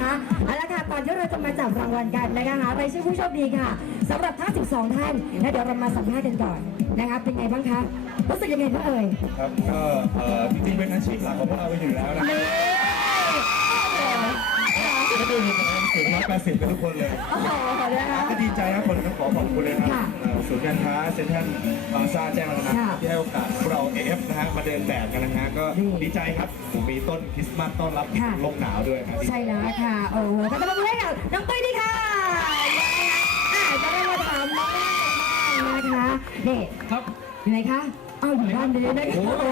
นะคะเอาละค่ะก่อนที่เราจะมาจับรางวัลกันนะคะหารายชื่อผู้โชคดีค่ะสำหรับทั้ง12 ท่านนะเดี๋ยวเรามาสัมภาษณ์กันก่อนนะคะเป็นไงบ้างคะรู้สึกยังไงบ้างเอ่ยครับก็เอ่อจริงๆเป็นอาชีพหลักของพวกเราไปอยู่แล้วนะนี่ก็ดูมีประมาณสูงร้อยแปดสิบกันทุกคนเลยโอ้โหนะคะ ก็ดีใจครับคนต้องขอขอบคุณเลยนะคค่ะรับเอ่อศูนย์การค้าเซ็นทรัลพลาซ่าแจ้งวัฒนะค่ะ ที่ให้โอกาสพวกเรา AF นะฮะ มาเดินแบบกันนะฮะก็ดีดีใจครับผมมีต้นคริสต์มาสต้อนรับค่ะ ลมหนาวด้วยครับ ใช่แล้วค่ะ โอ้โหก็ต้องมาพูดให้กับน้องตุ้ยดีค่ะอะจะได้มาถามน้องแรกกันบ้างนะคะนี่ครับ อยู่ไหนคะ เอาอยู่ด้านนี้นะคะโอ้โห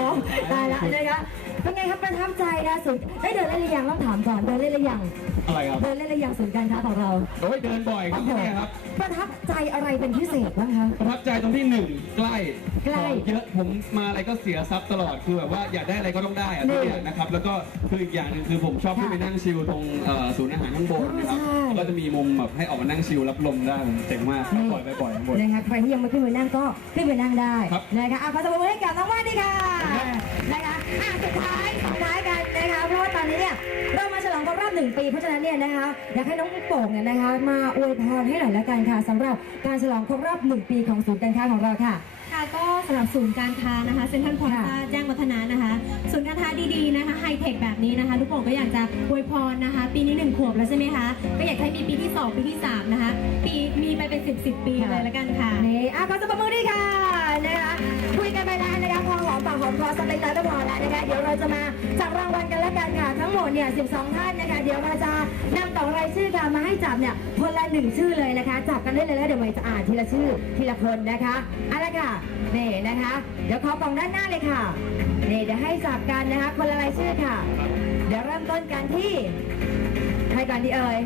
ตายละนะคะ เป็นไงครับประทับใจนะสุดได้เดินเล่นหรือยังต้องถามก่อนเดินเล่นหรือยังอะไรครับเดินเล่นหรือยังศูนย์การค้าของเราโอ้ยเดินบ่อยครับโอ้โหที่เนี่ยครับ ประทับใจอะไรเป็นพิเศษบ้างคะประทับใจตรงที่หนึ่งใกล้ใกล้ของเยอะผมมาอะไรก็เสียทรัพย์ตลอดคือแบบว่าอยากได้อะไรก็ต้องได้อะนี่ทุกอย่างนะครับแล้วก็คืออีกอย่างหนึ่งคือผมชอบค่ะขึ้นไปนั่งชิลตรงเอ่อศูนย์อาหารข้างบนนะครับใช่ก็จะมีมุมแบบให้ออกมานั่งชิลรับลมได้เจ๋งมากนี่ปล่อยไปปล่อยข้างบนนะคะใครที่ยังไม่ขึ้นไปนั่งก็ขึ้นไปนั่งได้ครับนะคะเอาขอสมมือให้กับน้องว่านดีค่ะนะคะอะสุดท้ายสุดท้ายกันนะคะเพราะว่าตอนนี้เนี่ยเรามาฉลองครบรอบหนึ่งปีเพราะฉะนั้นเนี่ยนะคะอยากให้น้องลูกโป่งเนี่ยนะคะมาอวยพรให้หน่อยละกันค่ะสำหรับการฉลองครบรอบหนึ่งปีของศูนย์การค้าของเราค่ะ ค่ะก็สำหรับศูนย์การค้านะคะเซ็นทรัลพลาซ่าค่ะแจ้งวัฒนะนะคะศูนย์การค้าดีๆนะคะไฮเทคแบบนี้นะคะทุกคนก็อยากจะอวยพรนะคะ ปีนี้หนึ่งขวบแล้วใช่ไหมคะก็อยากให้มีปีที่2ปีที่3นะคะปีมีไปเป็น10 10ปีเลยละกันค่ะนี่อะขอสมมือด้วยค่ะนะคะคุยกันไปแล้วนะคะพอหอมปากหอมคอสเต็กน้อยก็พอแล้ว นะคะเดี๋ยวเราจะมาจับรางวัลกันแล้วกันค่ะทั้งหมดเนี่ย 12 ท่านนะคะเดี๋ยวเราจะนำต่อรายชื่อค่ะมาให้จับเนี่ยคนละหนึ่งชื่อเลยนะคะ จับกันได้เลยแล้วเดี๋ยวใหม่จะอ่านทีละชื่อทีละคนนะคะเอะไรค่ะนี่นะคะ เดี๋ยวขอกล่องด้านหน้าเลยค่ะนี่เดี๋ยวให้จับกันนะคะคนละรายชื่อค่ะ เดี๋ยวเริ่มต้นกันที่ใครก่อนดีเอ่ย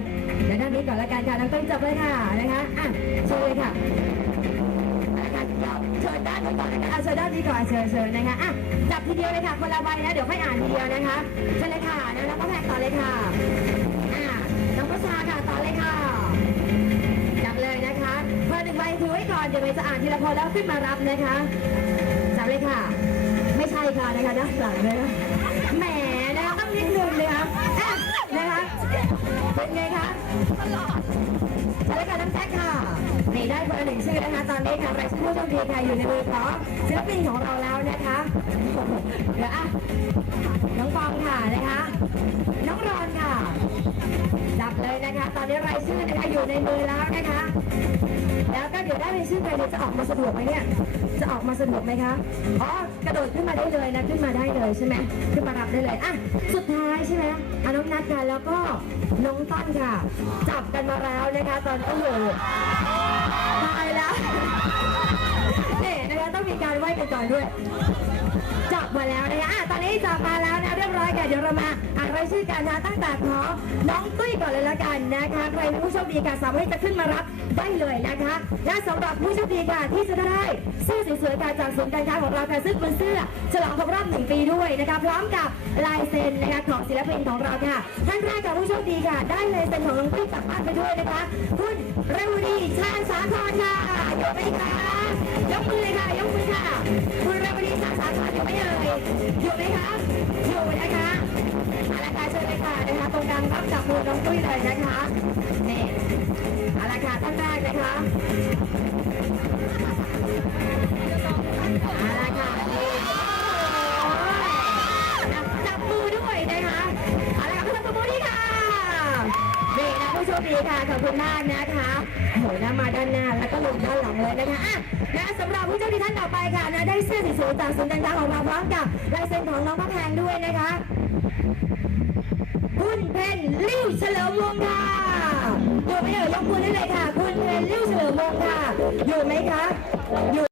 เดี๋ยวด้านนี้ก่อนละกันค่ะน้องต้นจับเลยค่ะนะคะอะเชิญเลยค่ะ เชิญด้านนี้ก่อนนะคะอะเชิญด้านนี้ก่อนเชิญเชิญนะคะอะจับทีเดียวเลยค่ะคนละใบนะเดี๋ยวค่อยอ่านทีเดียวนะคะเชิญเลยค่ะนะแล้วก็แพกต่อเลยค่ะอะน้องประชาค่ะต่อเลยค่ะจับเลยนะคะเพิ่มหนึ่งใบถือไว้ก่อนเดี๋ยวไปจะอ่านทีละคนแล้วขึ้นมารับนะคะจับเลยค่ะ ไม่ใช่ค่ะนะคะด้านหลังเลยนะ นี่ได้คนละหนึ่งชื่อนะคะ ตอนนี้ค่ะรายชื่อผู้โชคดีค่ะอยู่ในมือของศิลปินของเราแล้วนะคะเดี๋ยวอะน้องฟองค่ะนะคะ น้องรอนค่ะจับเลยนะคะ ตอนนี้รายชื่อนะคะอยู่ในมือแล้วนะคะ แล้วก็เดี๋ยวได้เป็นชื่อใครเนี่ยจะออกมาสะดวกไหมเนี่ย จะออกมาสะดวกไหมคะ อ๋อ กระโดดขึ้นมาได้เลยนะ ขึ้นมาได้เลยใช่ไหมขึ้นมารับได้เลย อะ สุดท้ายใช่ไหมอะน้องนัทค่ะ แล้วก็น้องตั้นค่ะ จับกันมาแล้วนะคะ ตอนโอ้โหตายแล้วเนี่ย ไหว้กันก่อนด้วยจับมาแล้วนะคะอะตอนนี้จับมาแล้วนะเรียบร้อยค่ะเดี๋ยวเรามาอ่านรายชื่อกันนะตั้งแต่ขอน้องตุ้ยก่อนเลยละกันนะคะใครเป็นผู้โชคดีค่ะสามารถจะขึ้นมารับได้เลยนะคะ และสำหรับผู้โชคดีค่ะที่จะได้เสื้อสวยๆค่ะจากศูนย์การค้าของเราค่ะซึ่งเป็นเสื้อฉลองครบรอบหนึ่งปีด้วยนะคะพร้อมกับลายเซ็นนะคะของศิลปินของเราค่ะท่านแรกค่ะผู้โชคดีค่ะ ได้เลยเซ็นของน้องตุ้ยกลับบ้านไปด้วยนะคะ คุณเรวดีชาญสาครค่ะอยู่ไหมคะ ยกมือเลยค่ะยกมือค่ะคุณเรวดีชาญสาขาอยู่ไหมเอ่ยอยู่ไหมคะอยู่นะคะอาละค่ะเชิญเลยค่ะนะคะตรงกลางรับจากมือน้องตุ้ยเลยนะคะนี่อาละค่ะท่านแรกนะคะ นี่นะผู้โชคดีค่ะขอบคุณมากนะคะโหนะมาด้านหน้าแล้วก็ลงด้านหลังเลยนะคะอะนะสำหรับผู้โชคดีท่านต่อไปค่ะนะได้เสื้อสีสวยจากศูนย์การค้าของเราพร้อมกับลายเซ็นของน้องพระแพงด้วยนะคะคุณเพนลิ้วเฉลิมวงค่ะอยู่ไหมเอ่ยยกมือได้เลยค่ะ คุณเพนลิ้วเฉลิมวงค่ะ อยู่ไหมคะอยู่